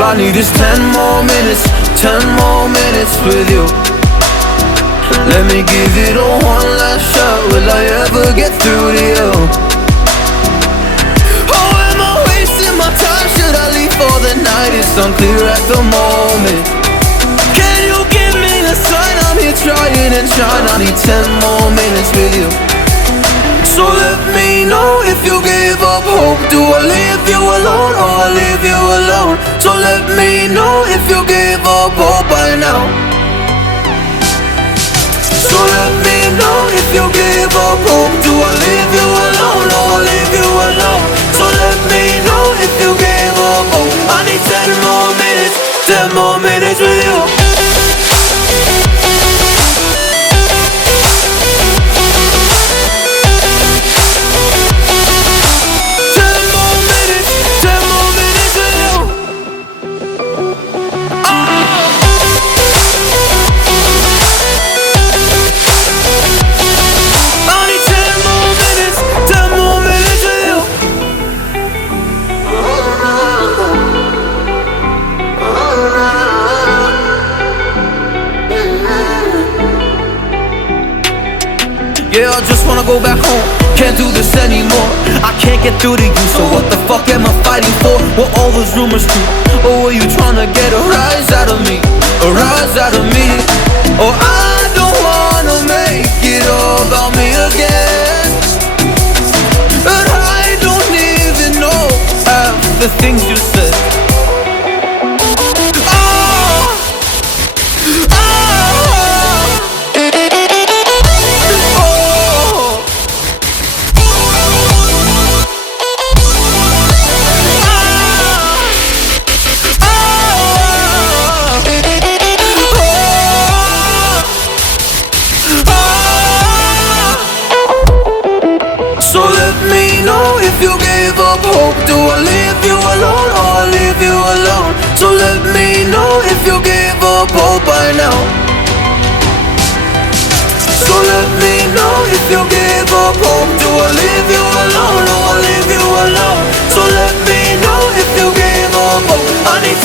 All I need is 10 more minutes, 10 more minutes with you. Let me give it a one last shot. Will I ever get through to you? Oh, am I wasting my time? Should I leave for the night? It's unclear at the moment. Can you give me a sign? I'm here trying and trying. I need 10 more minutes with you. So let me know if you give up hope. Do I leave you alone or I leave you alone? So let me know if you give up hope by now. So let me know if you give up hope. Do I leave you alone or I leave you alone? So let me know if you give up hope. I need 10 more minutes, 10 more minutes with you. Yeah, I just wanna go back home. Can't do this anymore. I can't get through to you, so what the fuck am I fighting for? What all those rumors true? Or were you trying to get a rise out of me? A rise out of me? Or I don't wanna make it all about me again. But I don't even know half the things you said. So let me know if you give up hope. Do I leave you alone or I leave you alone? So let me know if you give up hope by now. So let me know if you give up hope. Do I leave you alone or I leave you alone? So let me know if you give up hope. I need